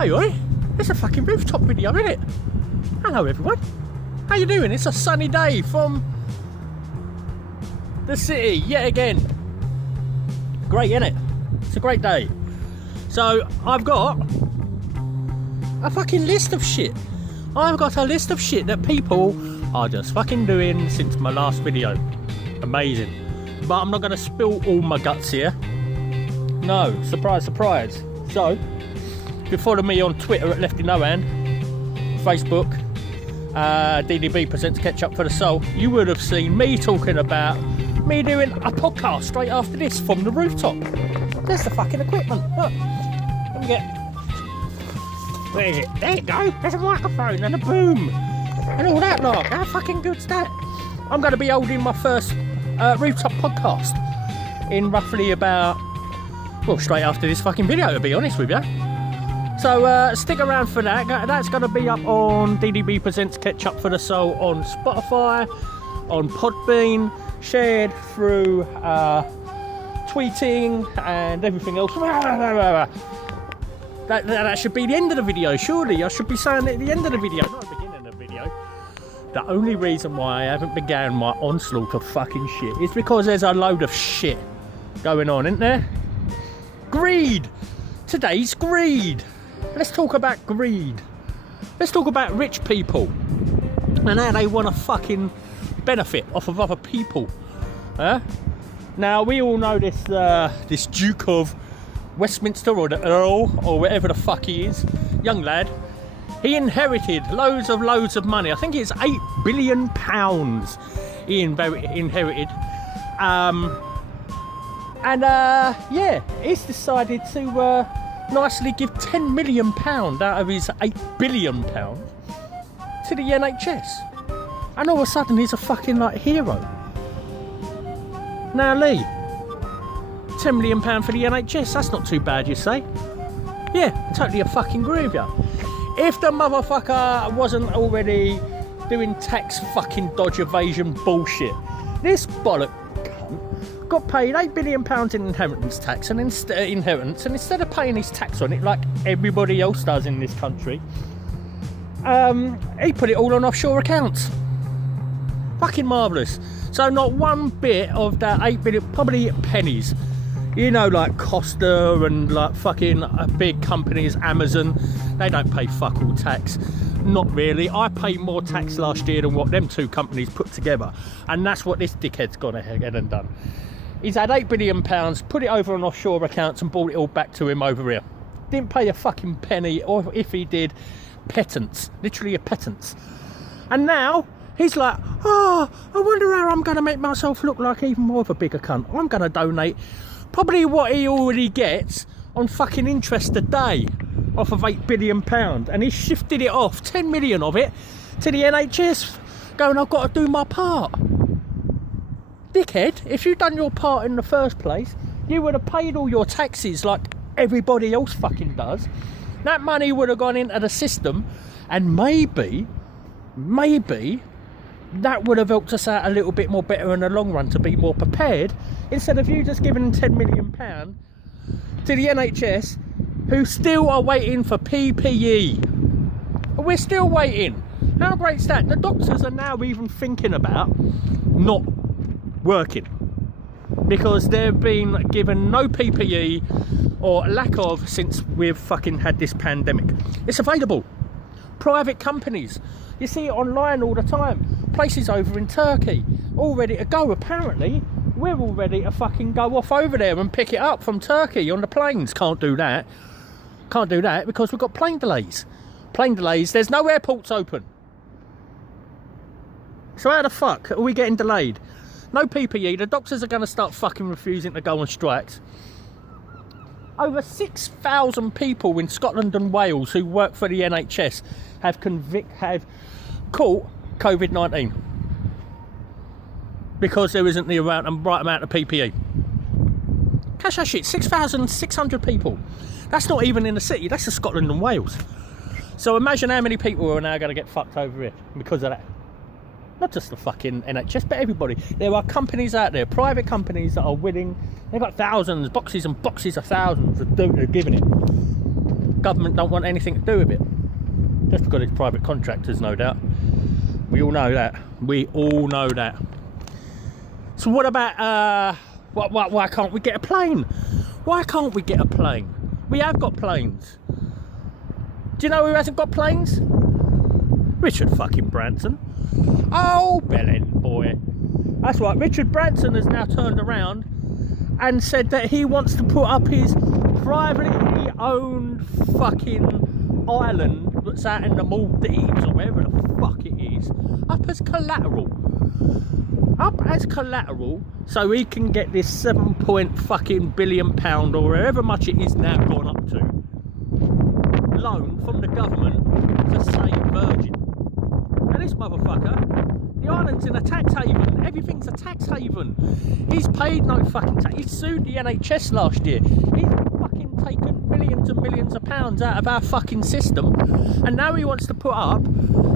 Hey, oi, it's a fucking rooftop video, isn't it? Hello, everyone. How you doing? It's a sunny day from the city yet again. Great, isn't it? It's a great day. So I've got a fucking list of shit. I've got a list of shit that people are just fucking doing since my last video. Amazing. But I'm not going to spill all my guts here. No, surprise, surprise. So, if you follow me on Twitter at LeftyNoHand, Facebook, DDB presents Ketchup for the Soul, you would have seen me talking about me doing a podcast straight after this from the rooftop. There's the fucking equipment. Look, let me get. Where is it? There you go. There's a microphone and a boom and all that lot. How fucking good's that? I'm going to be holding my first rooftop podcast in roughly about, well, straight after this fucking video, to be honest with you. So stick around for that. That's going to be up on DDB Presents Ketchup for the Soul on Spotify, on Podbean, shared through tweeting and everything else. That should be the end of the video, surely. I should be saying it at the end of the video, not at the beginning of the video. The only reason why I haven't began my onslaught of fucking shit is because there's a load of shit going on, isn't there? Greed! Today's greed! Let's talk about greed. Let's talk about rich people and how they want to fucking benefit off of other people. Now, we all know this this Duke of Westminster, or the Earl, or whatever the fuck he is, young lad. He inherited loads of money. I think it's £8 billion he inherited. Yeah, he's decided to nicely give £10 million out of his £8 billion to the NHS. And all of a sudden he's a fucking like hero. Now Lee, £10 million for the NHS, that's not too bad, you say? Yeah, totally a fucking agree with you. If the motherfucker wasn't already doing tax fucking dodge evasion bullshit, this bollock cunt got paid £8 billion in inheritance tax, and instead of paying his tax on it like everybody else does in this country, he put it all on offshore accounts. Fucking marvellous. So not one bit of that 8 billion, probably pennies. You know, like Costa and like fucking big companies, Amazon, they don't pay fuck all tax. Not really. I paid more tax last year than what them two companies put together. And that's what this dickhead's gone ahead and done. He's had £8 billion, put it over on offshore accounts and brought it all back to him over here. Didn't pay a fucking penny, or if he did, pittance. Literally a pittance. And now he's like, oh, I wonder how I'm going to make myself look like even more of a bigger cunt. I'm going to donate probably what he already gets on fucking interest a day off of £8 billion. And he shifted it off, 10 million of it, to the NHS, going, I've got to do my part. Dickhead, if you'd done your part in the first place, you would have paid all your taxes like everybody else fucking does. That money would have gone into the system, and maybe that would have helped us out a little bit more better in the long run, to be more prepared, instead of you just giving £10 million to the NHS, who still are waiting for PPE. We're still waiting. How great's that? The doctors are now even thinking about not working because they've been given no PPE, or lack of, since we've fucking had this pandemic. It's available. Private companies, you see it online all the time. Places over in Turkey, all ready to go. Apparently, we're all ready to fucking go off over there and pick it up from Turkey on the planes. Can't do that. Can't do that because we've got plane delays. Plane delays, there's no airports open. So how the fuck are we getting delayed? No PPE, the doctors are going to start fucking refusing to go on strikes. Over 6,000 people in Scotland and Wales who work for the NHS have caught COVID-19 because there isn't the right amount of PPE. Cash that shit, 6,600 people. That's not even in the city, that's in Scotland and Wales. So imagine how many people are now going to get fucked over here because of that. Not just the fucking NHS, but everybody. There are companies out there, private companies, that are willing. They've got thousands, boxes and boxes of thousands of giving it. government don't want anything to do with it. Just because it's private contractors, no doubt. We all know that. We all know that. So what about, why can't we get a plane? Why can't we get a plane? We have got planes. Do you know who hasn't got planes? Richard fucking Branson. Oh, Bellend boy. That's right, Richard Branson has now turned around and said that he wants to put up his privately owned fucking island that's out in the Maldives or wherever the fuck it is, up as collateral. Up as collateral so he can get this 7 billion pound or wherever much it is now gone up to, loan from the government to save Virgin. And this motherfucker, the island's in a tax haven, everything's a tax haven. He's paid no fucking tax. He sued the NHS last year. He's fucking taken millions and millions of pounds out of our fucking system, and now he wants to put up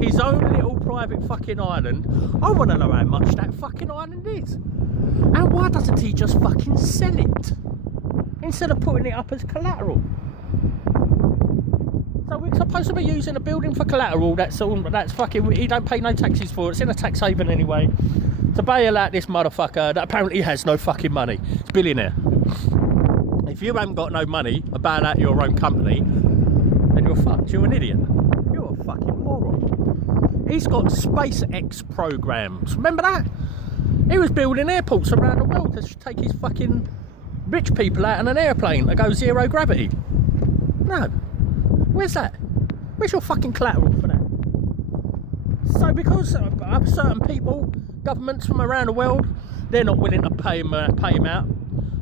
his own little private fucking island. I want to know how much that fucking island is. And why doesn't he just fucking sell it instead of putting it up as collateral? So we're supposed to be using a building for collateral that's fucking, he don't pay no taxes for it, it's in a tax haven anyway, to bail out this motherfucker that apparently has no fucking money. It's billionaire. If you haven't got no money to bail out your own company, then you're fucked, you're an idiot. You're a fucking moron. He's got SpaceX programs, remember that? He was building airports around the world to take his fucking rich people out in an airplane to go zero gravity. No. Where's that? Where's your fucking collateral for that? So because certain people, governments from around the world, they're not willing to pay him out,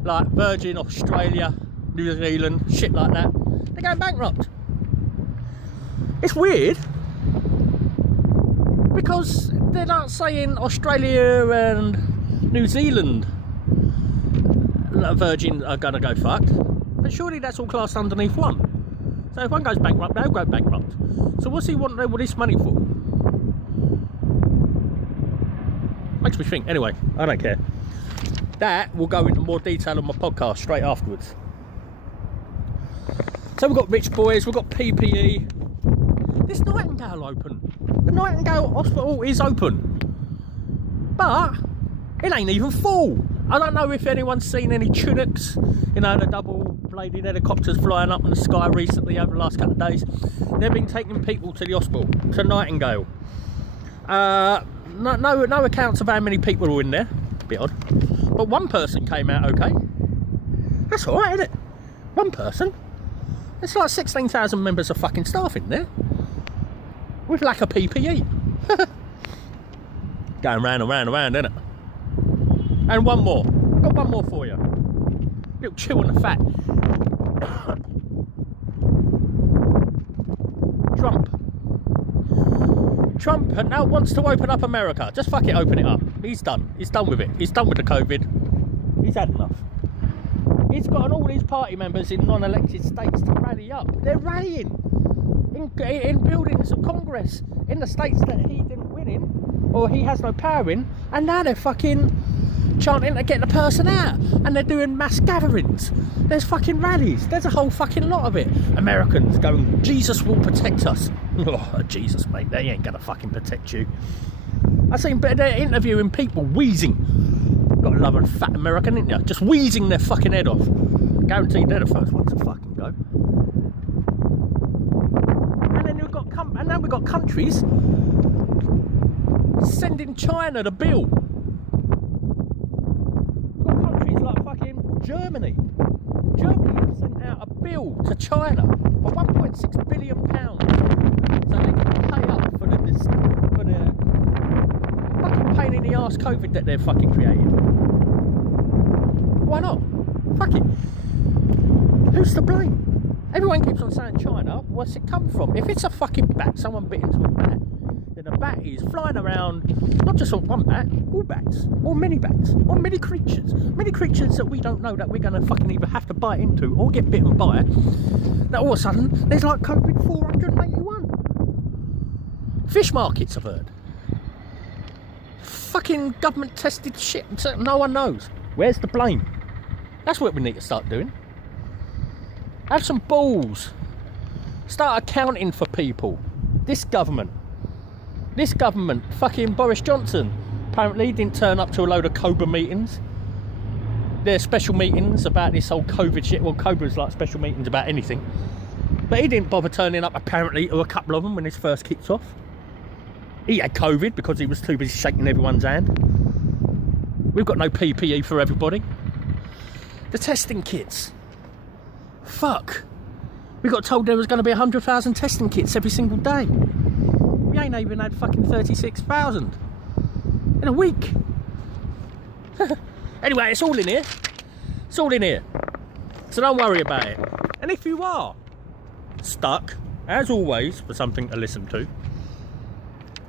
like Virgin, Australia, New Zealand, shit like that, they're going bankrupt. It's weird, because they're not saying Australia and New Zealand, Virgin, are going to go fucked, but surely that's all classed underneath one. So if one goes bankrupt, they'll go bankrupt. So what's he wanting all this money for? Makes me think. Anyway, I don't care. That will go into more detail on my podcast straight afterwards. So we've got rich boys, we've got PPE. This Nightingale open. The Nightingale Hospital is open. But it ain't even full. I don't know if anyone's seen any Chinooks, you know, the double-bladed helicopters flying up in the sky recently over the last couple of days. They've been taking people to the hospital, to Nightingale. No accounts of how many people were in there. A bit odd. But one person came out okay. That's alright, isn't it? One person. It's like 16,000 members of fucking staff in there. With lack of PPE. Going round and round and round, isn't it? And one more. Got one more for you. Little chew on the fat. Trump now wants to open up America. Just fuck it, open it up. He's done. He's done with it. He's done with the COVID. He's had enough. He's got all his party members in non-elected states to rally up. They're rallying in buildings of Congress in the states that he didn't win in, or he has no power in, and now they're fucking chanting to get the person out, and they're doing mass gatherings. There's fucking rallies. There's a whole fucking lot of it. Americans going, Jesus will protect us. Oh, Jesus, mate, they ain't gonna fucking protect you. I seen, but they're interviewing people wheezing. Got to love a fat American, ain't you? Just wheezing their fucking head off. Guaranteed they're the first ones to fucking go. And then we've got countries sending China the bill. Like fucking Germany. Germany have sent out a bill to China for £1.6 billion so they can pay up for the fucking pain in the arse COVID that they're fucking creating. Why not? Fuck it. Who's to blame? Everyone keeps on saying China. Where's it come from? If it's a fucking bat, someone bit into a bat, then a bat is flying around, not just on one bat, all bats, or many bats, or many creatures that we don't know that we're going to fucking either have to bite into or get bitten by. Now all of a sudden, there's like COVID 481. Fish markets, I've heard. Fucking government tested shit, no one knows. Where's the blame? That's what we need to start doing. Have some balls. Start accounting for people. This government, fucking Boris Johnson, apparently didn't turn up to a load of Cobra meetings. They're special meetings about this whole COVID shit. Well, Cobra's like special meetings about anything. But he didn't bother turning up, apparently, to a couple of them when this first kicked off. He had COVID because he was too busy shaking everyone's hand. We've got no PPE for everybody. The testing kits. Fuck. We got told there was going to be 100,000 testing kits every single day. We ain't even had fucking 36,000 in a week. Anyway, it's all in here. It's all in here. So don't worry about it. And if you are stuck, as always, for something to listen to,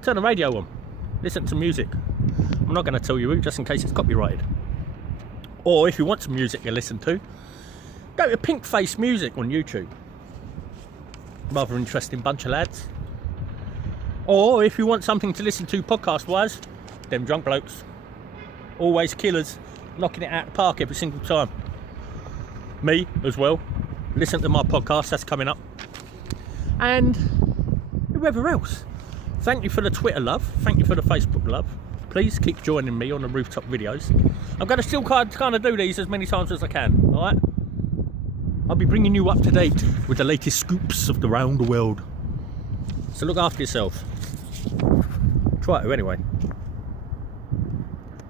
turn the radio on. Listen to music. I'm not going to tell you who, just in case it's copyrighted. Or if you want some music to listen to, go to Pink Face Music on YouTube. Rather interesting bunch of lads. Or if you want something to listen to podcast-wise, them drunk blokes. Always killers. Knocking it out of the park every single time. Me as well. Listen to my podcast, that's coming up. And whoever else. Thank you for the Twitter love. Thank you for the Facebook love. Please keep joining me on the Rooftop videos. I'm going to still kind of do these as many times as I can. Alright? I'll be bringing you up to date with the latest scoops of around the world. So look after yourself. Try to anyway.